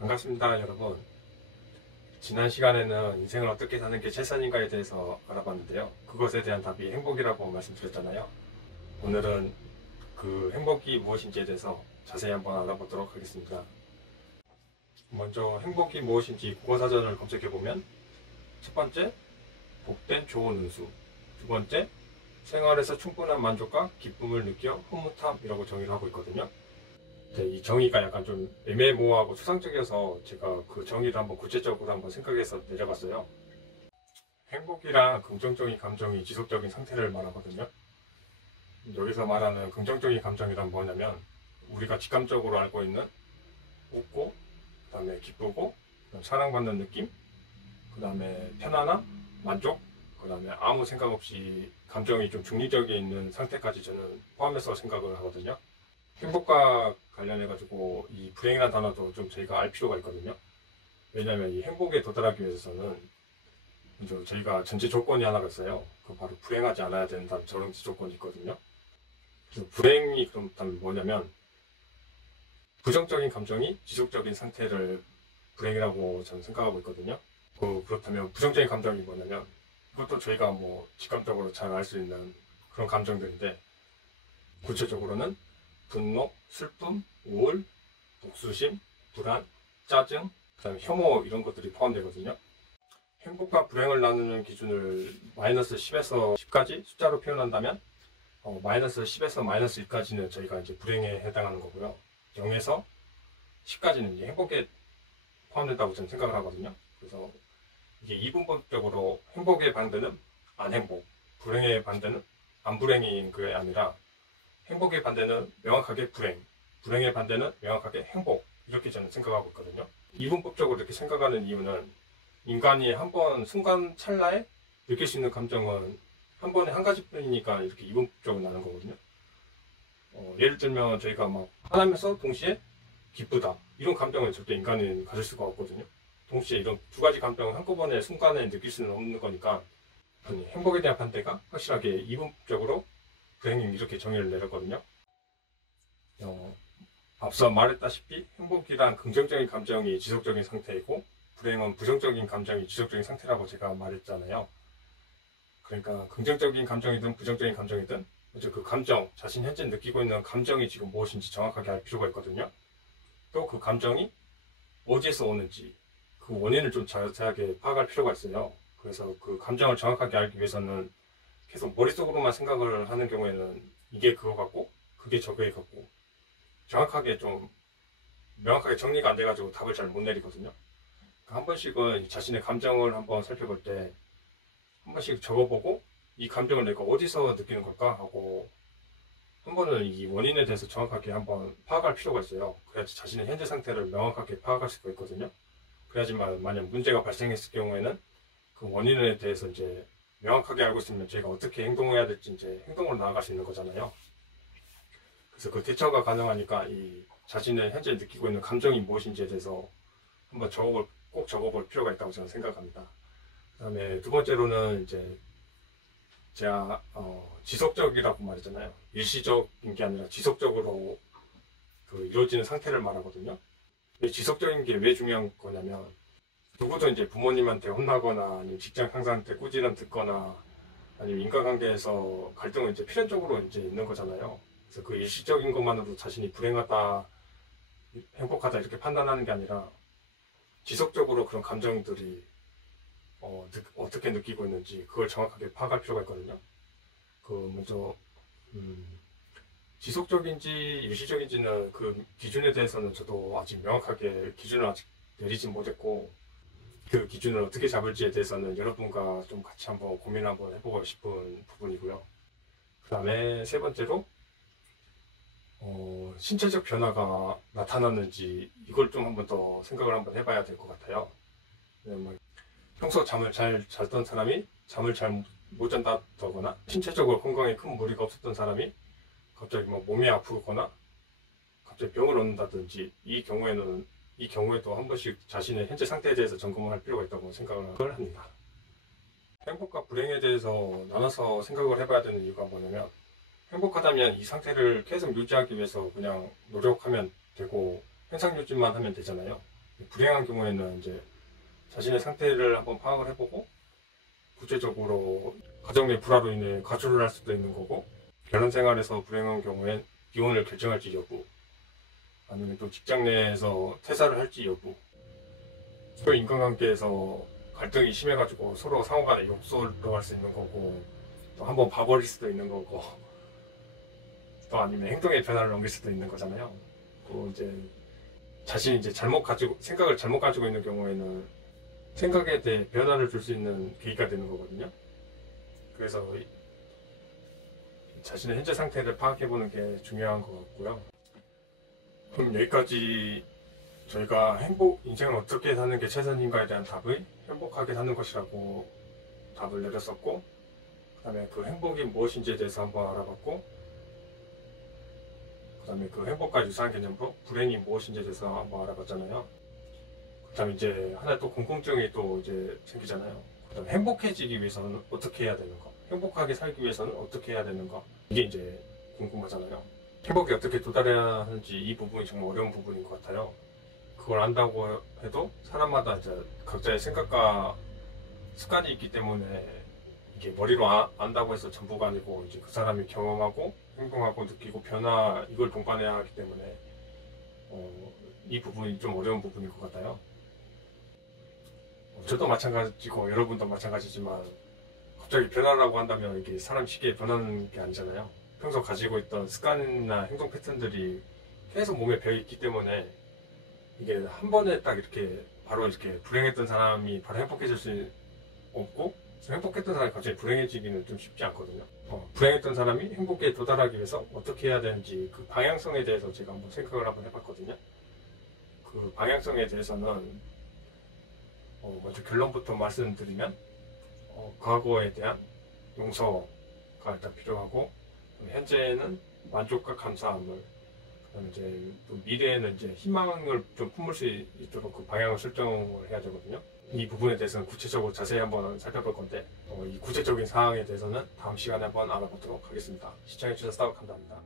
반갑습니다, 여러분. 지난 시간에는 인생을 어떻게 사는 게 최선인가에 대해서 알아봤는데요. 그것에 대한 답이 행복이라고 말씀드렸잖아요. 오늘은 그 행복이 무엇인지에 대해서 자세히 한번 알아보도록 하겠습니다. 먼저 행복이 무엇인지 국어사전을 검색해보면 첫 번째, 복된 좋은 운수. 두 번째, 생활에서 충분한 만족과 기쁨을 느껴 흐뭇함이라고 정의를 하고 있거든요. 이 정의가 약간 좀 애매모호하고 추상적이어서 제가 그 정의를 한번 구체적으로 한번 생각해서 내려봤어요. 행복이란 긍정적인 감정이 지속적인 상태를 말하거든요. 여기서 말하는 긍정적인 감정이란 뭐냐면 우리가 직감적으로 알고 있는 웃고, 그 다음에 기쁘고, 사랑받는 느낌, 그 다음에 편안함, 만족, 그 다음에 아무 생각 없이 감정이 좀 중립적인 있는 상태까지 저는 포함해서 생각을 하거든요. 행복과 관련해가지고 이 불행이라는 단어도 좀 저희가 알 필요가 있거든요. 왜냐하면 이 행복에 도달하기 위해서는 먼저 저희가 전제 조건이 하나가 있어요. 그 바로 불행하지 않아야 된다는 전제 조건이 있거든요. 그래서 불행이 그렇다면 뭐냐면 부정적인 감정이 지속적인 상태를 불행이라고 저는 생각하고 있거든요. 그렇다면 부정적인 감정이 뭐냐면 이것도 저희가 뭐 직감적으로 잘 알 수 있는 그런 감정들인데 구체적으로는 분노, 슬픔, 우울, 복수심, 불안, 짜증, 그 다음에 혐오 이런 것들이 포함되거든요. 행복과 불행을 나누는 기준을 마이너스 10에서 10까지 숫자로 표현한다면 마이너스 10에서 마이너스 1까지는 저희가 이제 불행에 해당하는 거고요. 0에서 10까지는 이제 행복에 포함된다고 저는 생각을 하거든요. 그래서 이게 이분법적으로 행복의 반대는 안 행복, 불행의 반대는 안 불행인 그게 아니라 행복의 반대는 명확하게 불행, 불행의 반대는 명확하게 행복, 이렇게 저는 생각하고 있거든요. 이분법적으로 이렇게 생각하는 이유는 인간이 한 번 순간 찰나에 느낄 수 있는 감정은 한 번에 한 가지뿐이니까 이렇게 이분법적으로 나는 거거든요. 예를 들면 저희가 막 하나면서 동시에 기쁘다 이런 감정을 절대 인간은 가질 수가 없거든요. 동시에 이런 두 가지 감정을 한꺼번에 순간에 느낄 수는 없는 거니까 행복에 대한 반대가 확실하게 이분법적으로 불행임 이렇게 정의를 내렸거든요. 앞서 말했다시피 행복이란 긍정적인 감정이 지속적인 상태이고 불행은 부정적인 감정이 지속적인 상태라고 제가 말했잖아요. 그러니까 긍정적인 감정이든 부정적인 감정이든 먼저 그 감정, 자신 현재 느끼고 있는 감정이 지금 무엇인지 정확하게 알 필요가 있거든요. 또 그 감정이 어디에서 오는지 그 원인을 좀 자세하게 파악할 필요가 있어요. 그래서 그 감정을 정확하게 알기 위해서는 계속 머릿속으로만 생각을 하는 경우에는 이게 그거 같고 그게 저거 같고 정확하게 좀 명확하게 정리가 안 돼가지고 답을 잘 못 내리거든요. 한 번씩은 자신의 감정을 한번 살펴볼 때 한 번씩 적어보고 이 감정을 내가 어디서 느끼는 걸까 하고 한 번은 이 원인에 대해서 정확하게 한번 파악할 필요가 있어요. 그래야지 자신의 현재 상태를 명확하게 파악할 수가 있거든요. 그래야지만 만약 문제가 발생했을 경우에는 그 원인에 대해서 이제 명확하게 알고 있으면 저희가 어떻게 행동해야 될지 이제 행동으로 나아갈 수 있는 거잖아요. 그래서 그 대처가 가능하니까 이 자신의 현재 느끼고 있는 감정이 무엇인지에 대해서 한번 꼭 적어볼 필요가 있다고 저는 생각합니다. 그 다음에 두 번째로는 이제 제가 지속적이라고 말했잖아요. 일시적인 게 아니라 지속적으로 그 이루어지는 상태를 말하거든요. 지속적인 게 왜 중요한 거냐면 누구도 이제 부모님한테 혼나거나 아니면 직장 상사한테 꾸지람 듣거나 아니면 인간관계에서 갈등은 이제 필연적으로 이제 있는 거잖아요. 그래서 그 일시적인 것만으로 자신이 불행하다, 행복하다 이렇게 판단하는 게 아니라 지속적으로 그런 감정들이 어떻게 느끼고 있는지 그걸 정확하게 파악할 필요가 있거든요. 그 먼저 지속적인지 일시적인지는 그 기준에 대해서는 저도 아직 명확하게 기준을 아직 내리진 못했고 그 기준을 어떻게 잡을지에 대해서는 여러분과 좀 같이 한번 고민을 한번 해보고 싶은 부분이고요. 그 다음에 세 번째로 신체적 변화가 나타났는지 이걸 좀 한번 더 생각을 한번 해봐야 될 것 같아요. 평소 잠을 잘 잤던 사람이 잠을 잘 못 잔다거나 신체적으로 건강에 큰 무리가 없었던 사람이 갑자기 뭐 몸이 아프거나 갑자기 병을 얻는다든지 이 경우에도 한 번씩 자신의 현재 상태에 대해서 점검을 할 필요가 있다고 생각을 합니다. 행복과 불행에 대해서 나눠서 생각을 해봐야 되는 이유가 뭐냐면 행복하다면 이 상태를 계속 유지하기 위해서 그냥 노력하면 되고 현상 유지만 하면 되잖아요. 불행한 경우에는 이제 자신의 상태를 한번 파악을 해보고 구체적으로 가정 내 불화로 인해 가출을 할 수도 있는 거고, 결혼 생활에서 불행한 경우엔 이혼을 결정할지 여부, 아니면 또 직장 내에서 퇴사를 할지 여부, 또 인간관계에서 갈등이 심해가지고 서로 상호간에 욕설도 할 수 있는 거고, 또 한번 봐버릴 수도 있는 거고, 또 아니면 행동의 변화를 넘길 수도 있는 거잖아요. 또 이제 자신이 이제 생각을 잘못 가지고 있는 경우에는 생각에 대해 변화를 줄 수 있는 계기가 되는 거거든요. 그래서 자신의 현재 상태를 파악해보는 게 중요한 것 같고요. 그럼 여기까지 저희가 인생을 어떻게 사는 게 최선인가에 대한 답을 행복하게 사는 것이라고 답을 내렸었고, 그 다음에 그 행복이 무엇인지에 대해서 한번 알아봤고, 그 다음에 그 행복과 유사한 개념으로 불행이 무엇인지에 대해서 한번 알아봤잖아요. 그 다음에 이제 하나 또 궁금증이 또 이제 생기잖아요. 그 다음에 행복해지기 위해서는 어떻게 해야 되는가? 행복하게 살기 위해서는 어떻게 해야 되는가? 이게 이제 궁금하잖아요. 행복에 어떻게 도달해야 하는지 이 부분이 정말 어려운 부분인 것 같아요. 그걸 안다고 해도 사람마다 이제 각자의 생각과 습관이 있기 때문에 이게 머리로 안다고 해서 전부가 아니고, 이제 그 사람이 경험하고 행동하고 느끼고 변화, 이걸 동반해야 하기 때문에 이 부분이 좀 어려운 부분인 것 같아요. 저도 마찬가지고 여러분도 마찬가지지만 갑자기 변하려고 한다면 이게 사람 쉽게 변하는 게 아니잖아요. 평소 가지고 있던 습관이나 행동 패턴들이 계속 몸에 배어있기 때문에 이게 한 번에 딱 이렇게 바로 이렇게 불행했던 사람이 바로 행복해질 수 없고, 행복했던 사람이 갑자기 불행해지기는 좀 쉽지 않거든요. 불행했던 사람이 행복에 도달하기 위해서 어떻게 해야 되는지 그 방향성에 대해서 제가 한번 생각을 한번 해봤거든요. 그 방향성에 대해서는 먼저 결론부터 말씀드리면 과거에 대한 용서가 일단 필요하고, 현재는 만족과 감사함을, 그다음에 이제 또 미래에는 이제 희망을 좀 품을 수 있도록 그 방향을 설정을 해야 되거든요. 이 부분에 대해서는 구체적으로 자세히 한번 살펴볼 건데, 이 구체적인 사항에 대해서는 다음 시간에 한번 알아보도록 하겠습니다. 시청해주셔서 감사합니다.